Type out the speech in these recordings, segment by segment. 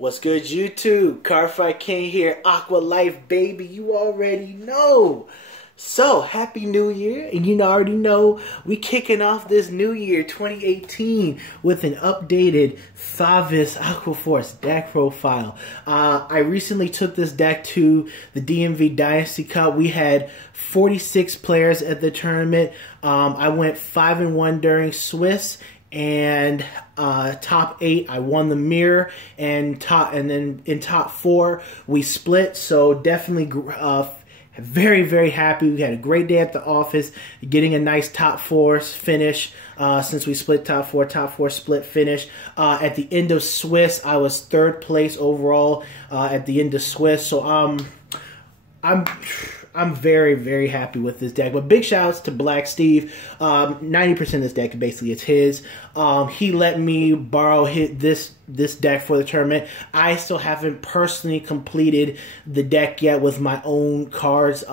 What's good, YouTube? Cardfight King here, AQUA Life Baby. You already know. So, Happy New Year. And you already know we kicking off this new year, 2018, with an updated Thavas Aqua Force deck profile. I recently took this deck to the DMV Dynasty Cup. We had 46 players at the tournament. I went 5-1 during Swiss. And top 8 I won the mirror, and then in top 4 we split. So definitely very happy. We had a great day at the office, getting a nice top 4 finish since we split top 4 split finish. At the end of Swiss I was 3rd place overall at the end of Swiss. So I'm very happy with this deck. But big shout outs to Black Steve. 90% of this deck basically is his. He let me borrow this deck for the tournament. I still haven't personally completed the deck yet with my own cards.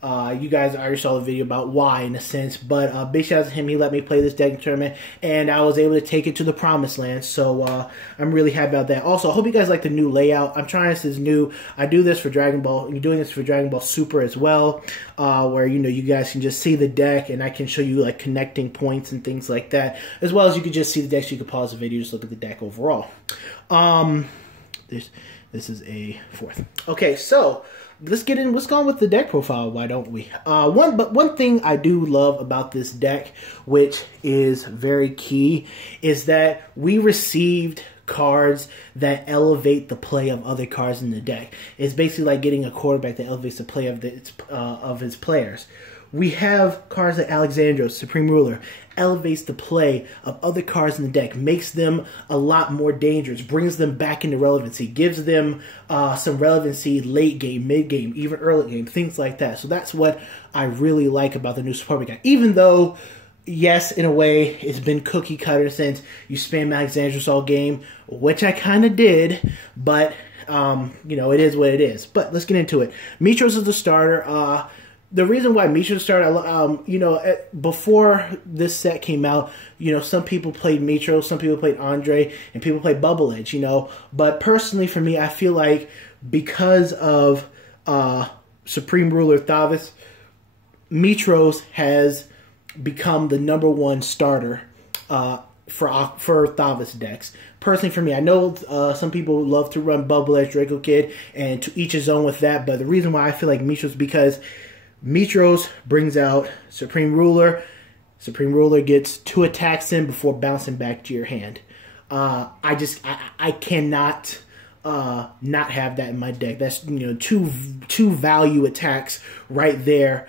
You guys already saw the video about why, in a sense, but big shout out to him. He let me play this deck in the tournament, and I was able to take it to the promised land. So I'm really happy about that. Also, I hope you guys like the new layout. I'm trying this as new. I do this for Dragon Ball, and you're doing this for Dragon Ball Super as well, where you guys can just see the deck, and I can show you like connecting points and things like that, as well as you can just see the deck. So you can pause the video, just look at the deck overall. This is a 4th. Okay, so let's go on with the deck profile. Why don't we? One thing I do love about this deck, which is very key, is that we received cards that elevate the play of other cards in the deck. It's basically like getting a quarterback that elevates the play of his players. We have cards like Alexandros, Supreme Ruler, elevates the play of other cards in the deck, makes them a lot more dangerous, brings them back into relevancy, gives them some relevancy late game, mid game, even early game, things like that. So that's what I really like about the new support deck. Even though, yes, in a way, it's been cookie cutter since you spam Alexandros all game, which I kind of did, but it is what it is. But let's get into it. Mitros is the starter. The reason why Mitros started, before this set came out, some people played Mitros, some people played Andre, and people played Bubble Edge, But personally, for me, I feel like because of Supreme Ruler Thavas, Mitros has become the #1 starter for Thavas decks. Personally, for me, I know some people love to run Bubble Edge, Draco Kid, and to each his own with that. But the reason why I feel like Mitros is because Mitros brings out Supreme Ruler. Supreme Ruler gets 2 attacks in before bouncing back to your hand. I cannot not have that in my deck. That's two value attacks right there.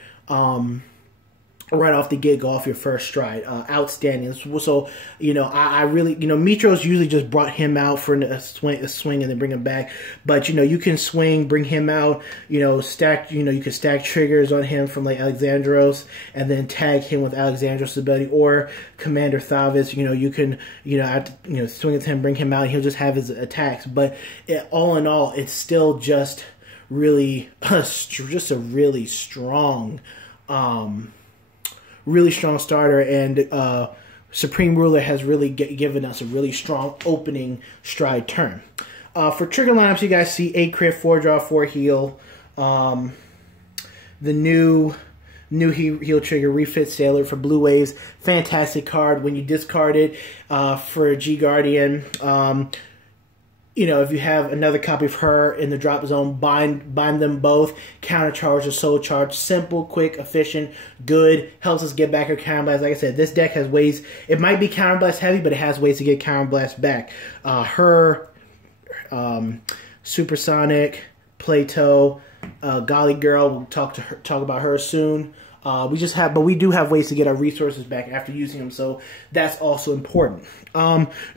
Right off the get, go off your first stride. Outstanding. So, I really, Mitros usually just brought him out for a swing and then bring him back. But, you can swing, bring him out, stack, you can stack triggers on him from like Alexandros and then tag him with Alexandros' ability, or Commander Thavas, you can, swing at him, bring him out, and he'll just have his attacks. But all in all, it's still just really, just a really strong, starter, and Supreme Ruler has really given us a really strong opening stride turn. For trigger lineups, you guys see 8 crit, 4 draw, 4 heal. The new heal trigger, Refit Sailor for Blue Waves. Fantastic card when you discard it for G Guardian. If you have another copy of her in the drop zone, bind them both, countercharge or soul charge. Simple, quick, efficient, good. Helps us get back our counterblast. Like I said, this deck has ways. It might be counterblast heavy, but it has ways to get counterblast back. Supersonic, Plato, Golly Girl. We'll talk about her soon. We do have ways to get our resources back after using them, so that's also important.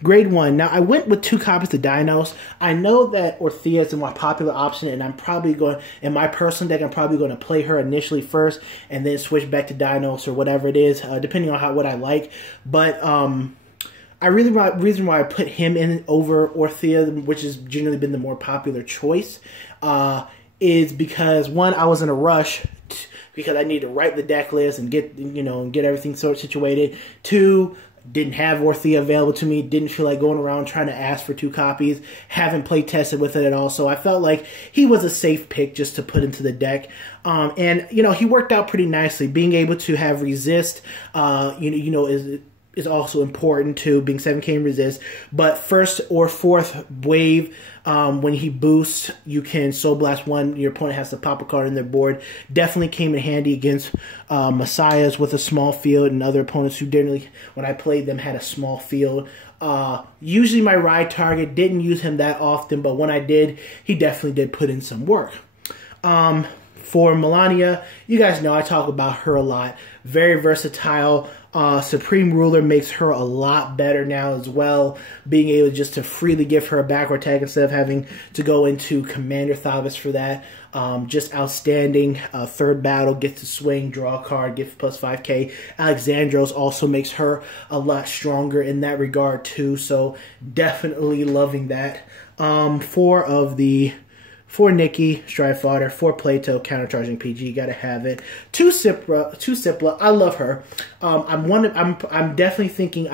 Grade 1. Now, I went with 2 copies of Dinos. I know that Orthea is a more popular option, and I'm probably going, in my personal deck, I'm probably going to play her initially first, and then switch back to Dinos or whatever it is, depending on what I like. But reason why I put him in over Orthea, which has generally been the more popular choice, is because, one, I was in a rush because I need to write the deck list and get everything sort of situated. 2, Didn't have Orthea available to me. Didn't feel like going around trying to ask for 2 copies. Haven't play tested with it at all. So I felt like he was a safe pick just to put into the deck. And, you know, he worked out pretty nicely. Being able to have resist, is also important too, being 7k in resist. But first or fourth wave, when he boosts, you can Soul Blast 1. Your opponent has to pop a card in their board. Definitely came in handy against Messiahs with a small field and other opponents who didn't really, when I played them, had a small field. Usually my ride target, didn't use him that often, but when I did, he definitely did put in some work. For Melania, you guys know I talk about her a lot. Very versatile. Supreme Ruler makes her a lot better now as well. Being able just to freely give her a backward tag instead of having to go into Commander Thavas for that. Just outstanding. Third battle, gets to swing, draw a card, get plus 5k. Alexandros also makes her a lot stronger in that regard too. So definitely loving that. For Nikki, Stride Fodder. For Plato, Countercharging PG, gotta have it. Two Cipla, I love her. I'm definitely thinking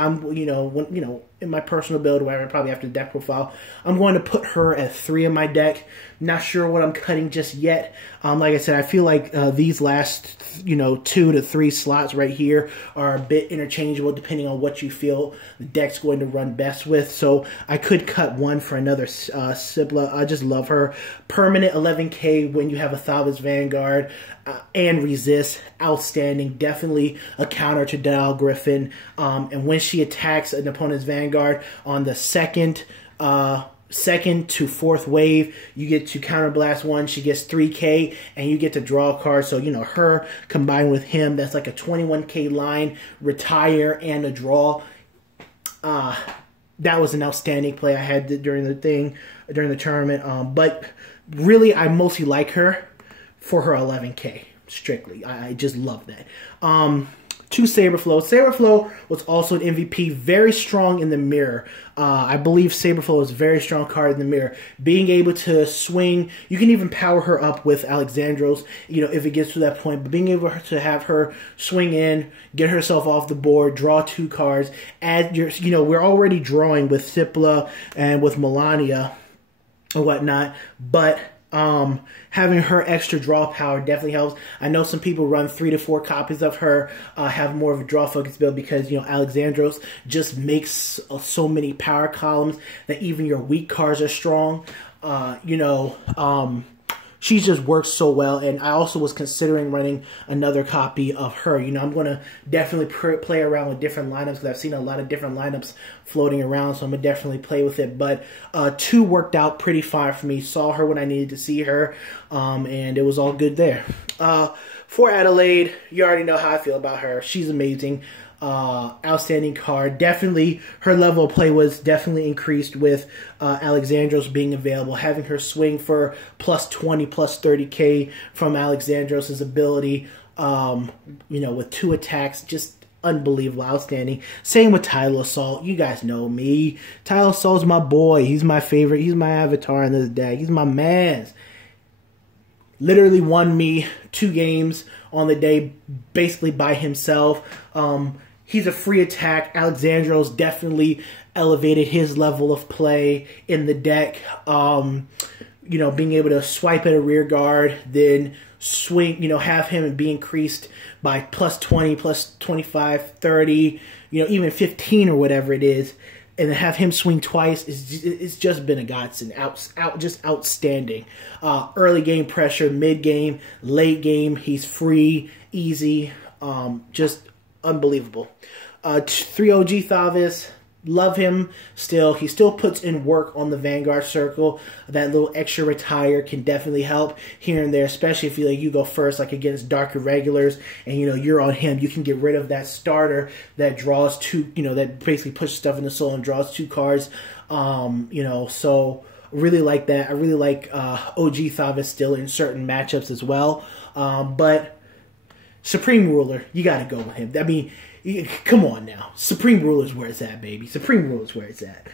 in my personal build, where I probably after the deck profile, I'm going to put her at 3 in my deck. Not sure what I'm cutting just yet. Like I said, I feel like these last 2 to 3 slots right here are a bit interchangeable depending on what you feel the deck's going to run best with. So I could cut 1 for another Cipla. I just love her. Permanent 11k when you have a Thavas Vanguard and resist. Outstanding. Definitely a counter to Dial Griffin. And when she attacks an opponent's Vanguard on the second to fourth wave, you get to counterblast 1. She gets 3k, and you get to draw a card. So, her combined with him, that's like a 21k line, retire, and a draw. That was an outstanding play I had during the tournament. But really, I mostly like her for her 11k, strictly. I just love that. To Saberflow. Saberflow was also an MVP, very strong in the mirror. I believe Saberflow is a very strong card in the mirror. Being able to swing, you can even power her up with Alexandros, if it gets to that point. But being able to have her swing in, get herself off the board, draw 2 cards, add your, we're already drawing with Cipla and with Melania or whatnot, but having her extra draw power definitely helps. I know some people run 3 to 4 copies of her, have more of a draw focus build because, Alexandros just makes so many power columns that even your weak cards are strong. She just works so well, and I also was considering running another copy of her. I'm going to definitely play around with different lineups because I've seen a lot of different lineups floating around, so I'm going to definitely play with it. But 2 worked out pretty fine for me. Saw her when I needed to see her, and it was all good there. For Adelaide, you already know how I feel about her. She's amazing. Outstanding card. Definitely her level of play was definitely increased with Alexandros being available, having her swing for plus 20 plus 30k from Alexandros' ability, with 2 attacks, just unbelievable, outstanding. Same with Tidal Assault. You guys know me. Tidal Assault's my boy. He's my favorite. He's my avatar in this deck. He's my man. Literally won me 2 games on the day basically by himself. He's a free attack. Alexandros definitely elevated his level of play in the deck. Being able to swipe at a rear guard, then swing, have him and be increased by plus 20, plus 25, 30, even 15 or whatever it is. And to have him swing twice, it's just been a godsend. Just outstanding. Early game pressure, mid game, late game, he's free, easy, just unbelievable. 3 OG Thavas, love him still. He still puts in work on the Vanguard circle. That little extra retire can definitely help here and there, especially if you go first, like against dark irregulars, and you're on him. You can get rid of that starter that draws 2, that basically pushes stuff in the soul and draws 2 cards. So really like that. I really like OG Thavas still in certain matchups as well. But Supreme Ruler, you got to go with him. I mean, come on now. Supreme Ruler's where it's at, baby. Supreme Ruler's where it's at.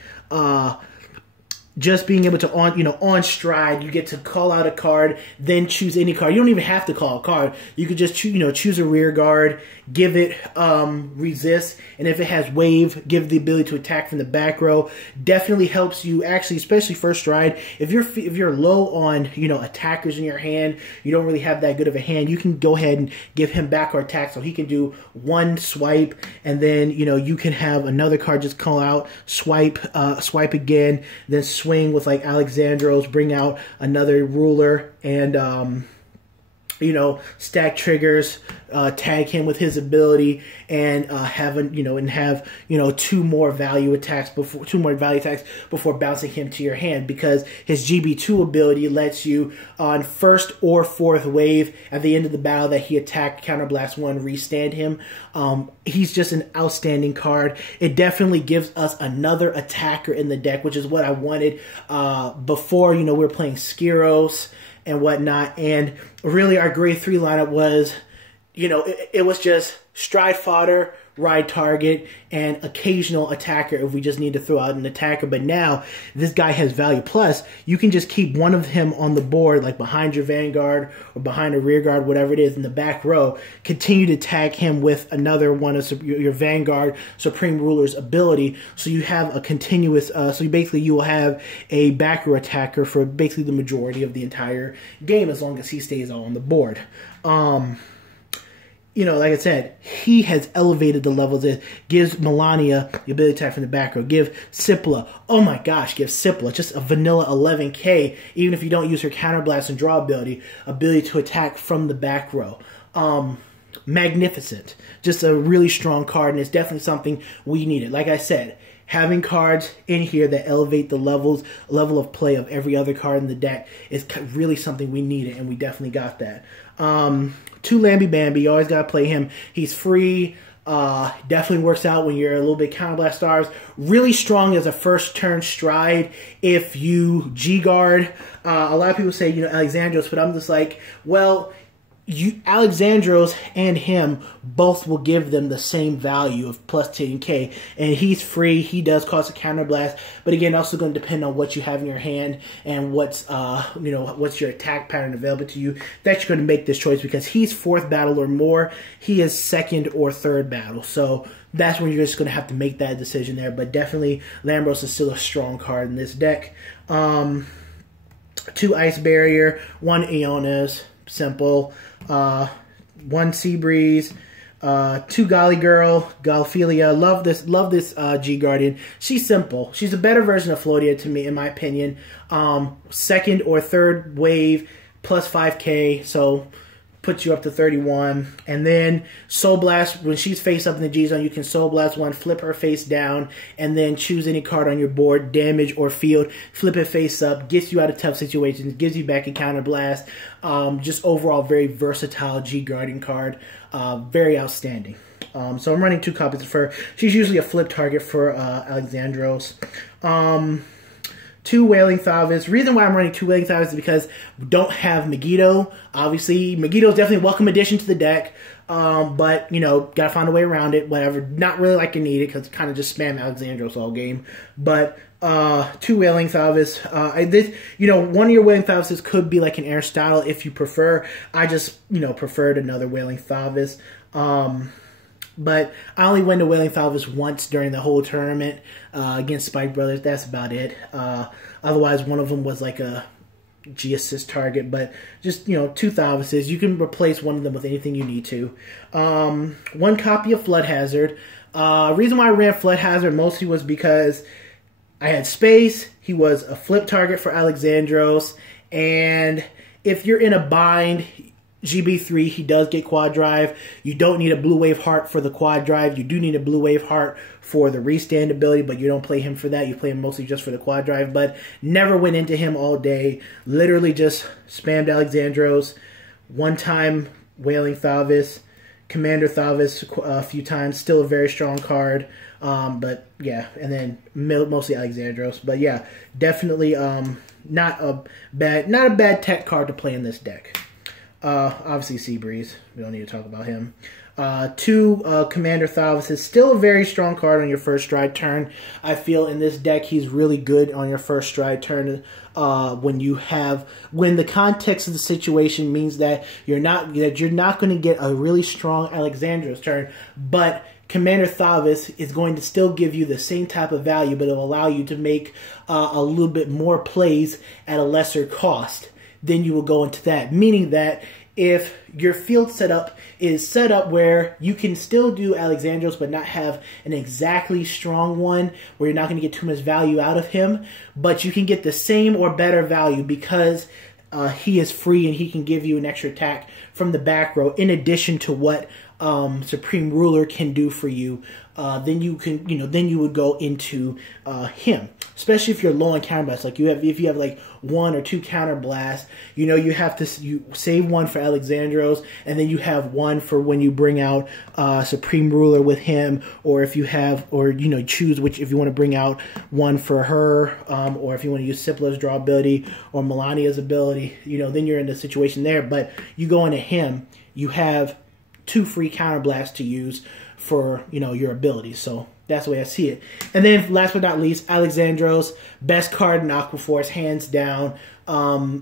just being able to on stride, you get to call out a card, then choose any card. You don't even have to call a card. You could just choose a rear guard, give it resist, and if it has wave, give the ability to attack from the back row. Definitely helps you actually, especially first stride. If you're low on attackers in your hand, you don't really have that good of a hand, you can go ahead and give him backward attack so he can do one swipe, and then you can have another card just call out, swipe again, then swing with like Alexandros, bring out another ruler, and stack triggers, tag him with his ability, and have two more value attacks before bouncing him to your hand, because his GB2 ability lets you on first or fourth wave at the end of the battle that he attacked, counterblast one, restand him. He's just an outstanding card. It definitely gives us another attacker in the deck, which is what I wanted before. We were playing Skiros and whatnot, and really our grade 3 lineup was, it was just stride fodder, ride target, and occasional attacker if we just need to throw out an attacker. But now this guy has value. Plus, you can just keep one of him on the board, like behind your Vanguard or behind a rear guard, whatever it is, in the back row. Continue to tag him with another one of your Vanguard Supreme Ruler's ability. So you have a continuous, you will have a back row attacker for basically the majority of the entire game, as long as he stays on the board. Like I said, he has elevated the levels. It gives Melania the ability to attack from the back row. Give Sipla, oh my gosh, give Sipla just a vanilla 11k, even if you don't use her counterblast and draw ability to attack from the back row. Magnificent. Just a really strong card, and it's definitely something we needed. Like I said, having cards in here that elevate the level of play of every other card in the deck is really something we needed, and we definitely got that. 2 Lambie Bambi, you always got to play him. He's free. Definitely works out when you're a little bit counterblast stars. Really strong as a first turn stride if you G-guard. A lot of people say, Alexandros, but I'm just like, well, Alexandros and him both will give them the same value of plus 10k, and he's free. He does cost a counterblast, but again, also going to depend on what you have in your hand and what's what's your attack pattern available to you, that you're going to make this choice, because he's 4th battle or more. He is 2nd or 3rd battle, so that's when you're just going to have to make that decision there. But definitely Lambros is still a strong card in this deck. 2 Ice Barrier, 1 Ionas, simple. 1 Seabreeze, 2 Golly Girl, Galphilia. Love this G Guardian. She's simple. She's a better version of Floatia to me, in my opinion. 2nd or 3rd wave, plus 5k, so puts you up to 31. And then Soul Blast, when she's face up in the G zone, you can Soul Blast 1, flip her face down, and then choose any card on your board, damage or field, flip it face up, gets you out of tough situations, gives you back a counter blast. Just overall very versatile G Guardian card. Very outstanding. So I'm running 2 copies of her. She's usually a flip target for Alexandros. 2 Wailing Thavas. Reason why I'm running 2 Wailing Thavas is because we don't have Megiddo. Obviously, Megiddo is definitely a welcome addition to the deck. But, gotta find a way around it, whatever. Not really like I need it, because kind of just spam Alexandros all game. But, 2 Wailing Thavas. One of your Wailing Thavases could be like an Aristotle if you prefer. I just, preferred another Wailing Thavas. But I only went to Wailing Thavas once during the whole tournament against Spike Brothers. That's about it. Otherwise, one of them was like a G-assist target. But just, 2 Thavases. You can replace one of them with anything you need to. 1 copy of Flood Hazard. Reason why I ran Flood Hazard mostly was because I had space. He was a flip target for Alexandros. And if you're in a bind, GB3, he does get quad drive. You don't need a blue wave heart for the quad drive. You do need a blue wave heart for the restand ability, but you don't play him for that. You play him mostly just for the quad drive, but never went into him all day. Literally just spammed Alexandros. 1 time Wailing Thavas, Commander Thavas a few times. Still a very strong card. But yeah, and then mostly Alexandros. But yeah, definitely not a bad tech card to play in this deck. Obviously Seabreeze. We don't need to talk about him. Two Commander Thavas is still a very strong card on your first stride turn. I feel in this deck he's really good on your first stride turn. When the context of the situation means that you're not going to get a really strong Alexandros turn, but Commander Thavas is going to still give you the same type of value, but it'll allow you to make a little bit more plays at a lesser cost. Then you will go into that, meaning that if your field setup is set up where you can still do Alexandros but not have an exactly strong one where you're not going to get too much value out of him, but you can get the same or better value because he is free and he can give you an extra attack from the back row in addition to what Supreme Ruler can do for you, then you can, then you would go into him. Especially if you're low on counter blast, like if you have like 1 or 2 counter blasts, you have to save one for Alexandros, and then you have one for when you bring out Supreme Ruler with him, or if you have, or choose which, if you want to bring out one for her, or if you want to use Sipla's draw ability or Melania's ability, then you're in the situation there. But you go into him, you have 2 free counter blasts to use for your abilities. So that's the way I see it. And then last but not least, Alexandros, best card in Aqua Force, hands down.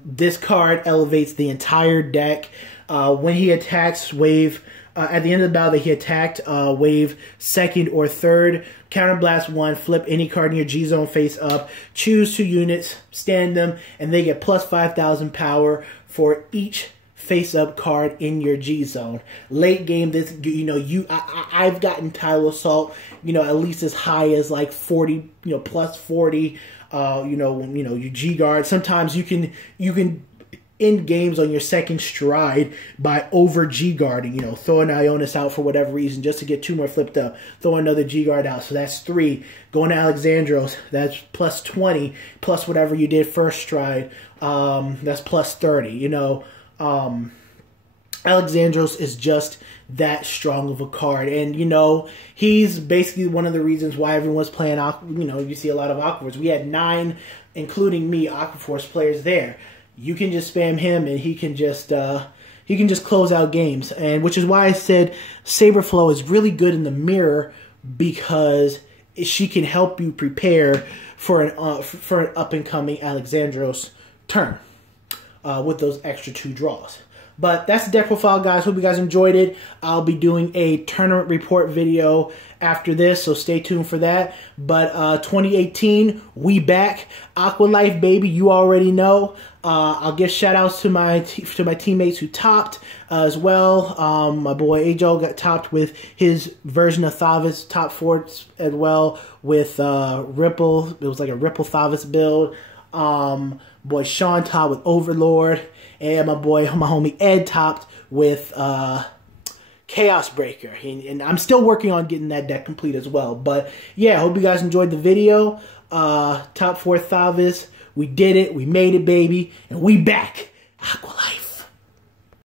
This card elevates the entire deck. When he attacks wave, at the end of the battle that he attacked, wave 2nd or 3rd, counterblast 1, flip any card in your G zone face up, choose 2 units, stand them, and they get plus 5,000 power for each face-up card in your G zone. Late game, this I've gotten Tile Assault, at least as high as like 40, plus 40. Your G guard. Sometimes you can end games on your second stride by over G guarding. Throw an Ionis out for whatever reason just to get 2 more flipped up. Throw another G guard out, so that's 3. Going to Alexandros, that's plus 20 plus whatever you did first stride. That's plus 30. Alexandros is just that strong of a card, and he's basically one of the reasons why everyone's playing Aqua. You see a lot of Aqua Force. We had 9, including me, Aqua Force players there. You can just spam him, and he can just close out games, and which is why I said Saberflow is really good in the mirror, because she can help you prepare for an up and coming Alexandros turn with those extra 2 draws. But that's the deck profile, guys. Hope you guys enjoyed it. I'll be doing a tournament report video after this, so stay tuned for that. But 2018, we back. Aqua Life, baby. You already know. I'll give shout-outs to my teammates who topped as well. My boy Ajo got topped with his version of Thavas, top 4 as well with Ripple. It was like a Ripple Thavas build. Boy Sean topped with Overlord. And my homie Ed topped with Chaos Breaker. And I'm still working on getting that deck complete as well. But yeah, hope you guys enjoyed the video. Top 4 Thavas. We did it. We made it, baby. And we back. Aqua Life.